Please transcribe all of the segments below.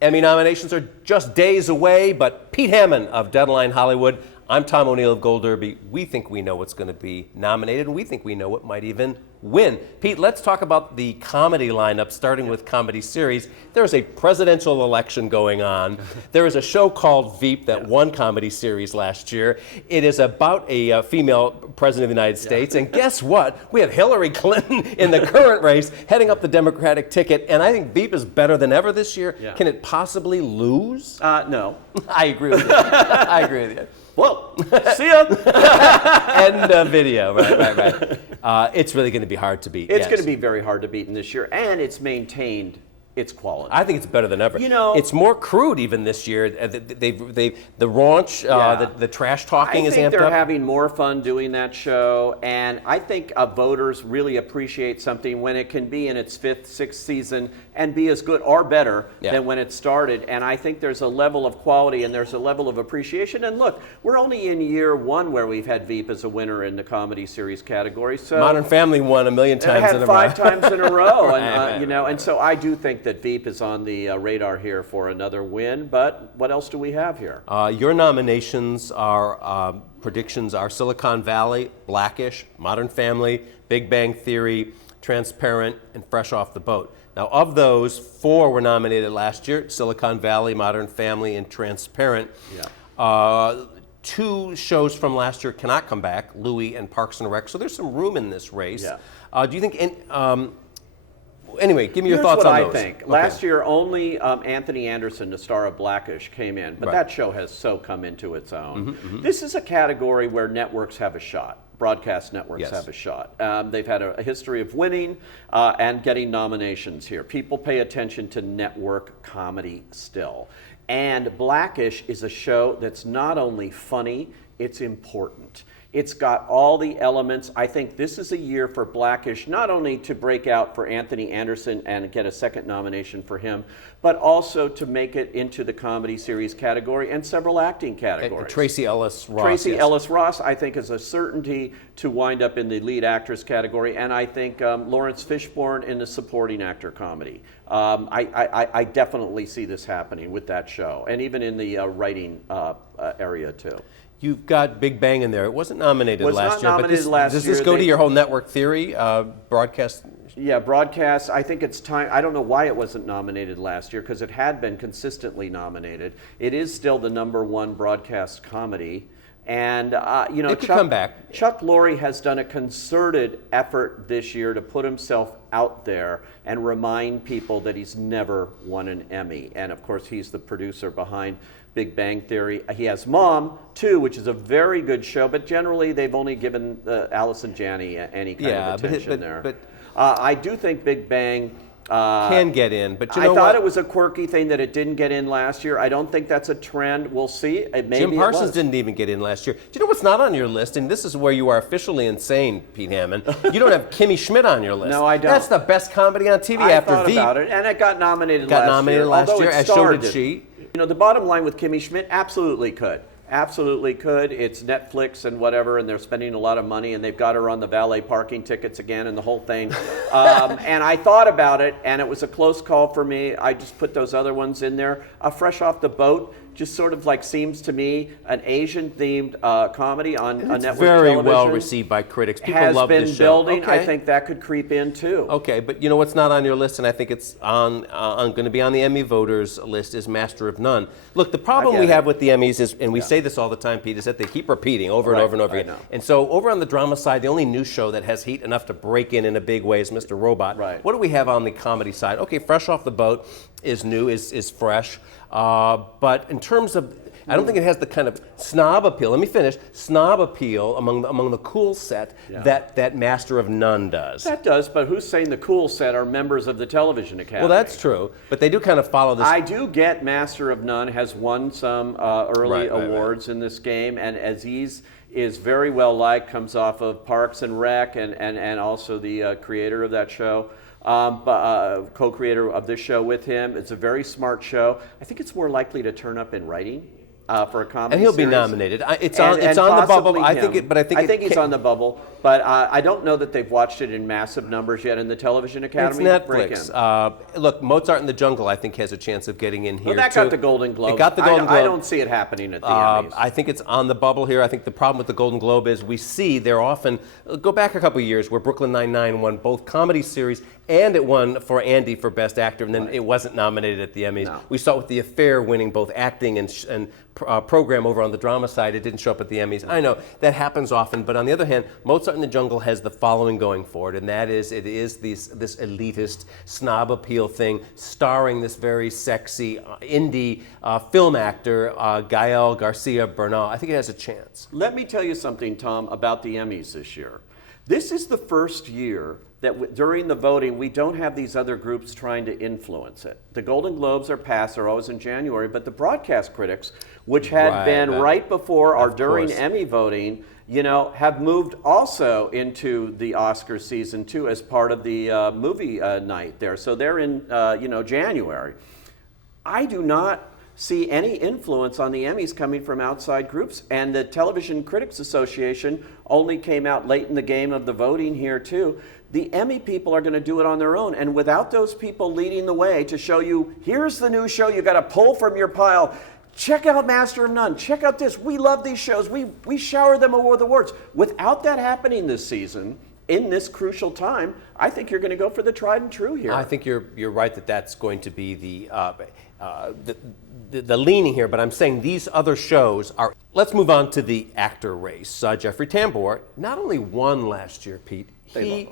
Emmy nominations are just days away, but Pete Hammond of Deadline Hollywood, I'm Tom O'Neill of Gold Derby. We think we know what's going to be nominated, and we think we know what might even win. Pete, let's talk about the comedy lineup, starting with comedy series. There's a presidential election going on. There is a show called Veep that won comedy series last year. It is about a female president of the United States, and guess what? We have Hillary Clinton in the current race, heading up the Democratic ticket, and I think Veep is better than ever this year. Can it possibly lose? No. I agree with you. I agree with you. Well, see ya. End of video. Right. It's really going to be hard to beat. It's going to be very hard to beat in this year, and it's maintained its quality. I think it's better than ever. You know, it's more crude even this year. The raunch, the trash talking is amped up. I think they're having more fun doing that show, and I think voters really appreciate something when it can be in its 5th, 6th season and be as good or better than when it started. And I think there's a level of quality and there's a level of appreciation. And look, we're only in year 1 where we've had Veep as a winner in the comedy series category. So Modern Family won a million times in a row. 5 times in a row, and and so I do think that Veep is on the radar here for another win. But what else do we have here? Your nominations are predictions are Silicon Valley, Blackish, Modern Family, Big Bang Theory, Transparent, and Fresh Off the Boat. Now, of those, 4 were nominated last year: Silicon Valley, Modern Family, and Transparent. 2 shows from last year cannot come back: Louie and Parks and Rec. So there's some room in this race. Do you think? Anyway, give me your thoughts on those. Here's what I think. Last year, only Anthony Anderson, the star of Blackish, came in, but that show has so come into its own. This is a category where networks have a shot. Broadcast networks have a shot. They've had a history of winning and getting nominations here. People pay attention to network comedy still. And Blackish is a show that's not only funny, it's important. It's got all the elements. I think this is a year for Blackish, not only to break out for Anthony Anderson and get a 2nd nomination for him, but also to make it into the comedy series category and several acting categories. Tracee Ellis Ross. Tracee Ellis Ross, I think, is a certainty to wind up in the lead actress category, and I think Lawrence Fishburne in the supporting actor comedy. I definitely see this happening with that show, and even in the writing area too. You've got Big Bang in there. It wasn't nominated last year. Does this go to your whole network theory, broadcast? Yeah, broadcast. I think it's time. I don't know why it wasn't nominated last year, because it had been consistently nominated. It is still the #1 broadcast comedy. And, it could come back. Chuck Lorre has done a concerted effort this year to put himself out there and remind people that he's never won an Emmy. And, of course, he's the producer behind Big Bang Theory. He has Mom, too, which is a very good show, but generally they've only given Allison Janney any kind of attention there. But I do think Big Bang can get in, but I thought it was a quirky thing that it didn't get in last year. I don't think that's a trend. We'll see. Jim Parsons didn't even get in last year. Do you know what's not on your list? And this is where you are officially insane, Pete Hammond. You don't have Kimmy Schmidt on your list. No, I don't. That's the best comedy on TV after Veep. I thought about it, and it got nominated last year, as so did she. You know, the bottom line with Kimmy Schmidt, absolutely could. Absolutely could. It's Netflix and whatever, and they're spending a lot of money, and they've got her on the valet parking tickets again and the whole thing. And I thought about it, and it was a close call for me. I just put those other ones in there. Fresh Off the Boat just sort of like seems to me an Asian-themed comedy on network television. It's very well received by critics. People love this show. Has been building. I think that could creep in too. Okay, but you know what's not on your list, and I think it's going to be on the Emmy voters list, is Master of None. Look, the problem we have with the Emmys is, and we say this all the time, Pete, is that they keep repeating over and over and over again. And so over on the drama side, the only new show that has heat enough to break in a big way is Mr. Robot. What do we have on the comedy side? Okay, Fresh Off the Boat is new, is fresh. But in terms of, I don't think it has the kind of snob appeal. Let me finish. Snob appeal among the cool set that Master of None does. That does, but who's saying the cool set are members of the Television Academy? Well, that's true, but they do kind of follow this. I do get Master of None has won some early awards in this game, and Aziz is very well liked, comes off of Parks and Rec, and also the creator of that show. Co-creator of this show with him. It's a very smart show. I think it's more likely to turn up in writing. for a comedy And he'll be series. nominated. It's And on the bubble. possibly I him. think he's on the bubble, but I don't know that they've watched it in massive numbers yet in the Television Academy. It's Netflix. Look, Mozart in the Jungle, I think, has a chance of getting in here, Well, that too. got the Golden Globe. It got the Golden Globe. I don't see it happening at the Emmys. I think it's on the bubble here. I think the problem with the Golden Globe is we see they're often, go back a couple of years where Brooklyn Nine-Nine won both comedy series and it won for Andy for Best Actor, and then it wasn't nominated at the Emmys. No. We saw it with The Affair winning both acting and program over on the drama side. It didn't show up at the Emmys. I know that happens often, but on the other hand, Mozart in the Jungle has the following going for it, and that is it is this elitist snob appeal thing, starring this very sexy indie film actor, Gael Garcia Bernal. I think it has a chance. Let me tell you something, Tom, about the Emmys this year. This is the first year that during the voting, we don't have these other groups trying to influence it. The Golden Globes are past, they're always in January, but the broadcast critics, which had been right before or during Emmy voting, have moved also into the Oscar season too as part of the movie night there. So they're in, January. I do not see any influence on the Emmys coming from outside groups. And the Television Critics Association only came out late in the game of the voting here too. The Emmy people are going to do it on their own. And without those people leading the way to show you, here's the new show you got to pull from your pile. Check out Master of None. Check out this. We love these shows. We shower them with awards. Without that happening this season, in this crucial time, I think you're going to go for the tried and true here. I think you're right that that's going to be the leaning here, but I'm saying these other shows are. Let's move on to the actor race. Jeffrey Tambor not only won last year, Pete, he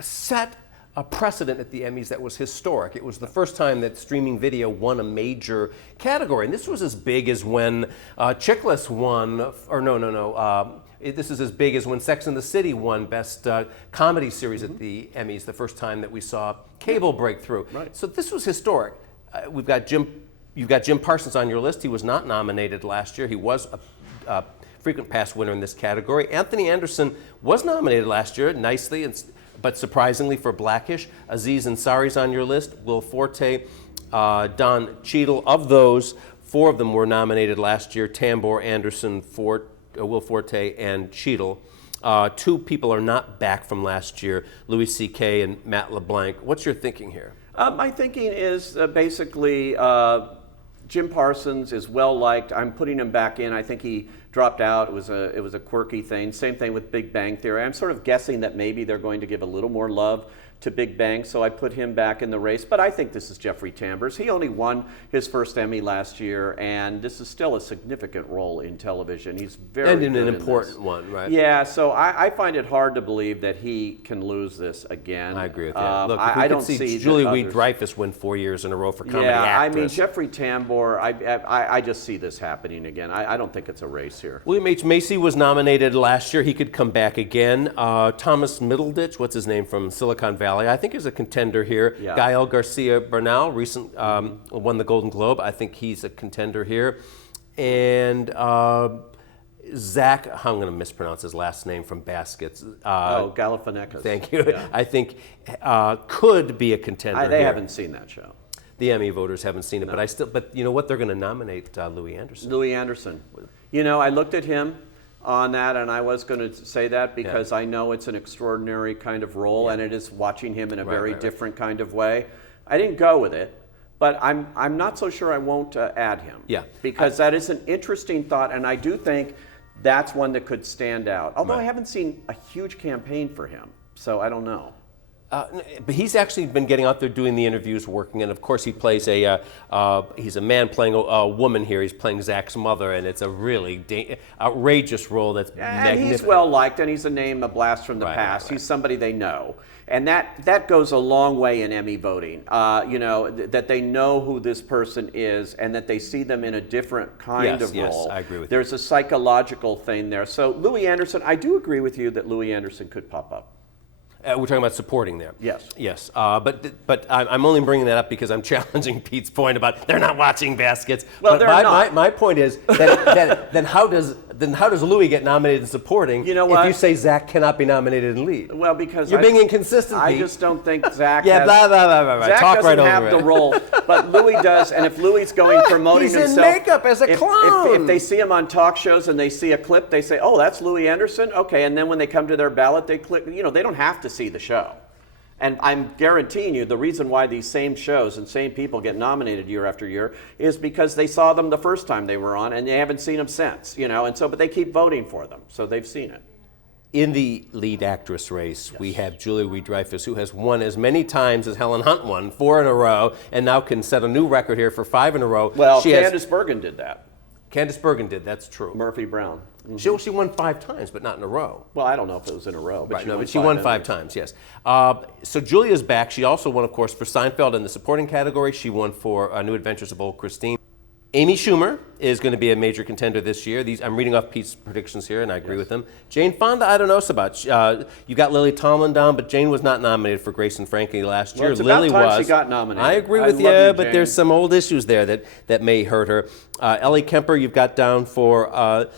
set a precedent at the Emmys that was historic. It was the first time that streaming video won a major category, and this was as big as when Chickless won, or no. This is as big as when Sex and the City won Best Comedy Series at the Emmys, the first time that we saw cable breakthrough. Right. So this was historic. You've got Jim Parsons on your list. He was not nominated last year. He was a frequent past winner in this category. Anthony Anderson was nominated last year, nicely, but surprisingly for Blackish. Aziz Ansari's on your list. Will Forte, Don Cheadle. Of those, 4 of them were nominated last year: Tambor, Anderson, Will Forte, and Cheadle. 2 people are not back from last year: Louis C.K. and Matt LeBlanc. What's your thinking here? My thinking is basically Jim Parsons is well liked. I'm putting him back in. I think he dropped out. It was a quirky thing. Same thing with Big Bang Theory. I'm sort of guessing that maybe they're going to give a little more love to Big Bang, so I put him back in the race. But I think this is Jeffrey Tambor's. He only won his first Emmy last year, and this is still a significant role in television. He's very good an in important this. one, right? Yeah, so I find it hard to believe that he can lose this again. I agree with that. Look, I don't see Julie Louis-Dreyfus win 4 years in a row for comedy actress. I mean, Jeffrey Tambor, I just see this happening again. I don't think it's a race here. William H. Macy was nominated last year. He could come back again. Thomas Middleditch, what's his name, from Silicon Valley, I think is a contender here. Yeah. Gael Garcia Bernal won the Golden Globe. I think he's a contender here. And Zach, I'm going to mispronounce his last name, from Baskets. Galifianakis. Thank you. Yeah. I think could be a contender They here. haven't seen that show. The Emmy voters haven't seen it, but you know what? They're going to nominate Louis Anderson. Louis Anderson. I looked at him on that, and I was going to say that because I know it's an extraordinary kind of role, and it is watching him in a very different kind of way. I didn't go with it, but I'm not so sure I won't add him. Yeah. Because that is an interesting thought, and I do think that's one that could stand out. Although I haven't seen a huge campaign for him, so I don't know. But he's actually been getting out there doing the interviews, working, and of course he plays he's a man playing a woman here. He's playing Zach's mother, and it's a really outrageous role that's magnificent. And he's well liked, and he's a blast from the past. He's somebody they know. And that goes a long way in Emmy voting, that they know who this person is and that they see them in a different kind of role. Yes, I agree with you. There's a psychological thing there. So Louis Anderson, I do agree with you that Louis Anderson could pop up. We're talking about supporting there. Yes. Yes. But I'm only bringing that up because I'm challenging Pete's point about they're not watching Baskets. Well, but they're not. My point is that then how does then how does Louis get nominated in supporting? You know what? If you say Zach cannot be nominated in lead? Well, because you're being inconsistent. I Pete. just don't think Zach. Yeah, has, blah blah blah blah. Zach Talk doesn't right have over the it. role, but Louis does. And if Louis going promoting He's himself, in makeup as a clown. If they see him on talk shows and they see a clip, they say, "Oh, that's Louis Anderson." Okay, and then when they come to their ballot, they click. You know, they don't have to see the show. And I'm guaranteeing you the reason why these same shows and same people get nominated year after year is because they saw them the first time they were on and they haven't seen them since, you know, and so, but they keep voting for them, so they've seen it. In the lead actress race, we have Julia Louis-Dreyfus, who has won as many times as Helen Hunt won, 4 in a row, and now can set a new record here for 5 in a row. Well, Candice Bergen did that. Candice Bergen did, that's true. Murphy Brown. She won 5 times, but not in a row. Well, I don't know if it was in a row, but Right, she won 5 times, yes. So Julia's back. She also won, of course, for Seinfeld in the supporting category. She won for New Adventures of Old Christine. Amy Schumer is going to be a major contender this year. I'm reading off Pete's predictions here, and I agree with them. Jane Fonda, I don't know so much. You got Lily Tomlin down, but Jane was not nominated for Grace and Frankie last year. It's Lily about time was. she got nominated. I agree with you, but there's some old issues there that may hurt her. Ellie Kemper, you've got down for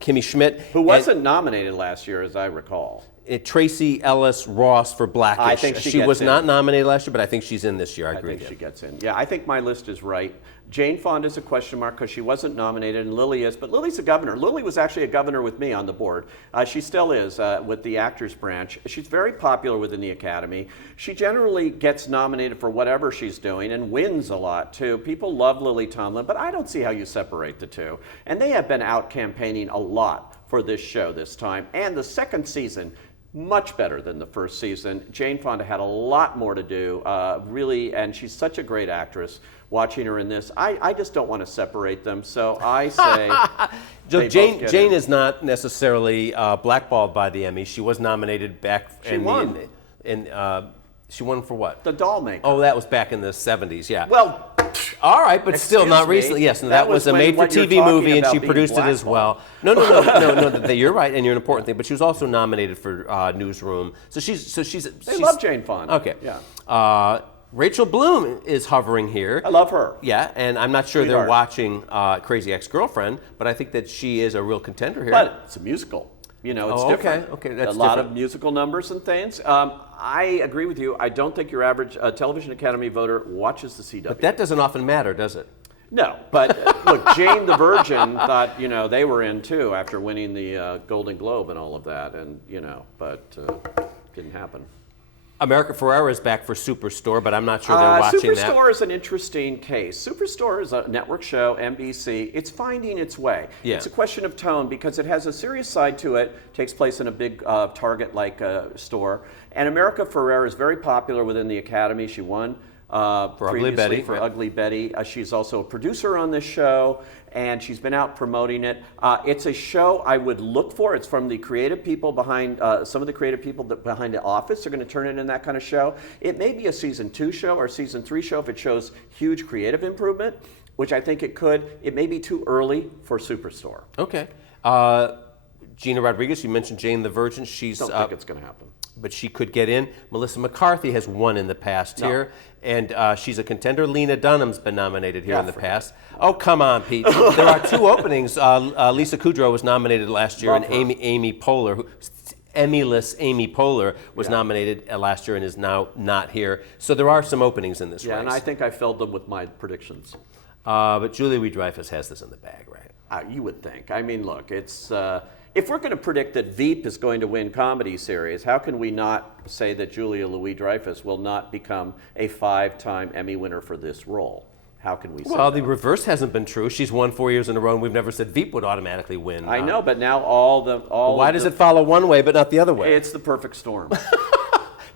Kimmy Schmidt, who wasn't nominated last year, as I recall. Tracy Ellis Ross for Blackish. I think she was not nominated last year, but I think she's in this year. I agree. I think she gets in. Yeah, I think my list is right. Jane Fonda's a question mark because she wasn't nominated, and Lily is. But Lily's a governor. Lily was actually a governor with me on the board. She still is with the actors branch. She's very popular within the Academy. She generally gets nominated for whatever she's doing and wins a lot too. People love Lily Tomlin, but I don't see how you separate the two. And they have been out campaigning a lot for this show this time. And the second season, much better than the first season. Jane Fonda had a lot more to do, really, and she's such a great actress. Watching her in this, I just don't want to separate them, so I say Jane is not necessarily blackballed by the Emmy. She was nominated back. She won. She won for what? The Doll Maker. Oh, that was back in the 70s, yeah. Well, all right, but still not recently. Yes, no, that was a made-for-TV movie, and she produced it as well. No. You're right, and you're an important thing. But she was also nominated for Newsroom. So she's. They love Jane Fonda. Okay. Yeah. Rachel Bloom is hovering here. I love her. Yeah, and I'm not sure they're watching Crazy Ex-Girlfriend, but I think that she is a real contender here. But it's a musical. You know, it's different. Okay, that's a lot of musical numbers and things. I agree with you. I don't think your average Television Academy voter watches the CW. But that doesn't often matter, does it? No, but look, Jane the Virgin thought, you know, they were in too after winning the Golden Globe and all of that, and you know, but didn't happen. America Ferrera is back for Superstore, but I'm not sure they're watching that. Superstore is an interesting case. Superstore is a network show, NBC. It's finding its way. Yeah. It's a question of tone because it has a serious side to it. Takes place in a big Target-like store. And America Ferrera is very popular within the Academy. She won for Ugly Betty. For Ugly Betty. She's also a producer on this show, and she's been out promoting it. It's a show I would look for. It's from the creative people behind, some of the creative people behind The Office are going to turn it in that kind of show. It may be a season 2 show or season 3 show if it shows huge creative improvement, which I think it could. It may be too early for Superstore. Okay. Gina Rodriguez, you mentioned Jane the Virgin. I don't think it's going to happen. But she could get in. Melissa McCarthy has won in the past here, and she's a contender. Lena Dunham's been nominated here in the past. Oh, come on, Pete. There are 2 openings. Lisa Kudrow was nominated last year, and Amy Poehler, Emmyless Amy Poehler, was nominated last year and is now not here. So there are some openings in this race. Yeah, and I think I filled them with my predictions. But Julia Louis-Dreyfus has this in the bag, right? You would think. I mean, look, it's... if we're going to predict that Veep is going to win comedy series, how can we not say that Julia Louis-Dreyfus will not become a 5-time Emmy winner for this role? How can we say Well, that? the reverse hasn't been true. She's won 4 years in a row, and we've never said Veep would automatically win. I know, but now Why does it follow one way but not the other way? It's the perfect storm.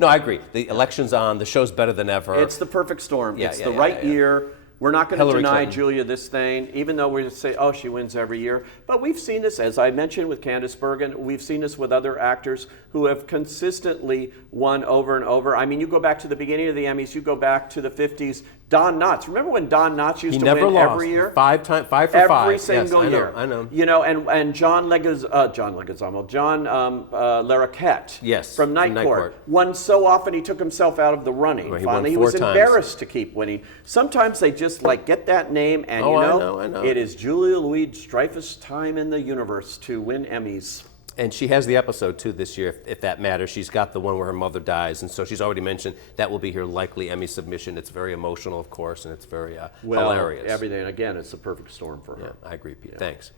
No, I agree. The election's on. The show's better than ever. It's the perfect storm. It's the right year. We're not going to deny Clinton. Julia this thing, even though we say, oh, she wins every year. But we've seen this, as I mentioned with Candice Bergen, we've seen this with other actors who have consistently won over and over. I mean, you go back to the beginning of the Emmys, you go back to the 50s, Don Knotts. Remember when Don Knotts used He to never win lost. every year? 5 for 5. Every single yes, year. I know. You know, and John Larroquette Yes, from Night Court won so often he took himself out of the running. Well, Finally, he he won was 4 times. embarrassed to keep winning. Sometimes they just like get that name, and Oh, you I know, know. it is Julia Louis-Dreyfus' time in the universe to win Emmys. And she has the episode too this year, if that matters. She's got the one where her mother dies, and so she's already mentioned that will be her likely Emmy submission. It's very emotional, of course, and it's very hilarious. Everything. Again, it's the perfect storm for her. Yeah, I agree, Pete. Thanks.